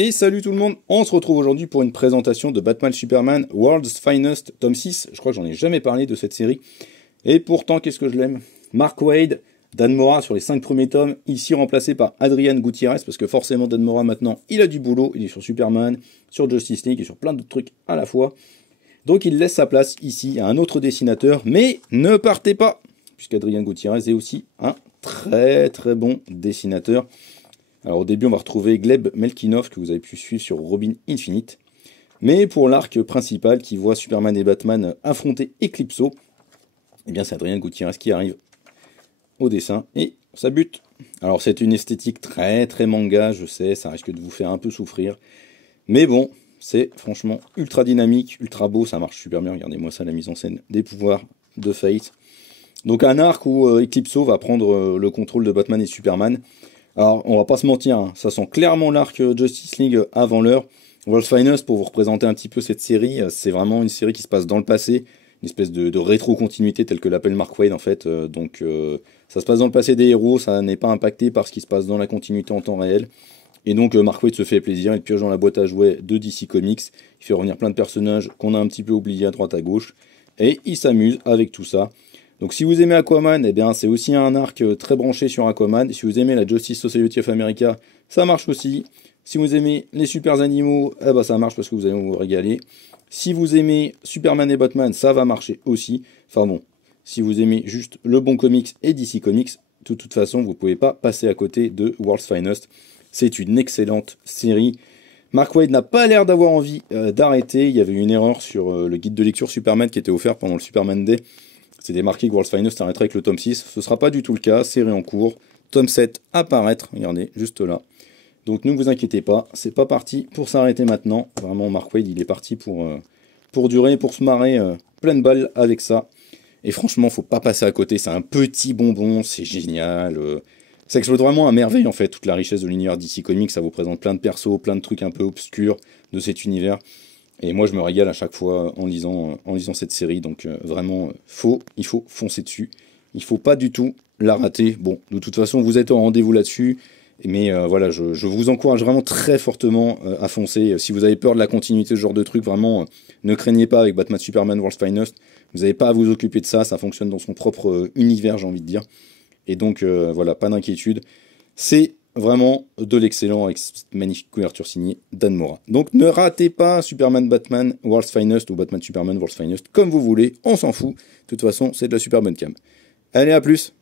Et salut tout le monde, on se retrouve aujourd'hui pour une présentation de Batman Superman World's Finest, tome 6. Je crois que j'en ai jamais parlé de cette série. Et pourtant, qu'est-ce que je l'aime. Mark Waid, Dan Mora sur les 5 premiers tomes, ici remplacé par Adrian Gutierrez, parce que forcément Dan Mora maintenant, il a du boulot, il est sur Superman, sur Justice League et sur plein d'autres trucs à la fois. Donc il laisse sa place ici à un autre dessinateur, mais ne partez pas, puisqu'Adrian Gutierrez est aussi un très très bon dessinateur. Alors au début on va retrouver Gleb Melkinov que vous avez pu suivre sur Robin Infinite. Mais pour l'arc principal qui voit Superman et Batman affronter Eclipso, eh bien c'est Adrian Gutierrez qui arrive au dessin et ça bute. Alors c'est une esthétique très très manga, je sais, ça risque de vous faire un peu souffrir. Mais bon, c'est franchement ultra dynamique, ultra beau, ça marche super bien. Regardez-moi ça, la mise en scène des pouvoirs de Fate. Donc un arc où Eclipso va prendre le contrôle de Batman et Superman. Alors, on va pas se mentir, hein, ça sent clairement l'arc Justice League avant l'heure. World's Finest, pour vous représenter un petit peu cette série, c'est vraiment une série qui se passe dans le passé, une espèce de rétro-continuité telle que l'appelle Mark Waid en fait. Ça se passe dans le passé des héros, ça n'est pas impacté par ce qui se passe dans la continuité en temps réel. Et donc Mark Waid se fait plaisir, il pioche dans la boîte à jouets de DC Comics, il fait revenir plein de personnages qu'on a un petit peu oubliés à droite à gauche, et il s'amuse avec tout ça. Donc si vous aimez Aquaman, eh bien c'est aussi un arc très branché sur Aquaman. Si vous aimez la Justice Society of America, ça marche aussi. Si vous aimez les super animaux, eh ben ça marche parce que vous allez vous régaler. Si vous aimez Superman et Batman, ça va marcher aussi. Enfin bon, si vous aimez juste le bon comics et DC Comics, de toute façon vous ne pouvez pas passer à côté de World's Finest. C'est une excellente série. Mark Waid n'a pas l'air d'avoir envie d'arrêter. Il y avait une erreur sur le guide de lecture Superman qui était offert pendant le Superman Day. C'était marqué que World's Finest s'arrêterait avec le tome 6. Ce ne sera pas du tout le cas, série en cours. Tome 7 à paraître, regardez, juste là. Donc ne vous inquiétez pas, c'est pas parti pour s'arrêter maintenant. Vraiment, Mark Waid, il est parti pour durer, pour se marrer pleine balle avec ça. Et franchement, faut pas passer à côté, c'est un petit bonbon, c'est génial. Ça exploite vraiment à merveille en fait, toute la richesse de l'univers DC Comics. Ça vous présente plein de persos, plein de trucs un peu obscurs de cet univers. Et moi, je me régale à chaque fois en lisant cette série. Donc, vraiment, il faut foncer dessus. Il ne faut pas du tout la rater. Bon, de toute façon, vous êtes au rendez-vous là-dessus. Mais voilà, je vous encourage vraiment très fortement à foncer. Si vous avez peur de la continuité, ce genre de truc, vraiment, ne craignez pas avec Batman Superman World's Finest. Vous n'avez pas à vous occuper de ça. Ça fonctionne dans son propre univers, j'ai envie de dire. Et donc, voilà, pas d'inquiétude. C'est vraiment de l'excellent avec cette magnifique couverture signée Dan Mora. Donc ne ratez pas Superman Batman World's Finest ou Batman Superman World's Finest, comme vous voulez, on s'en fout. De toute façon, c'est de la super bonne cam. Allez, à plus!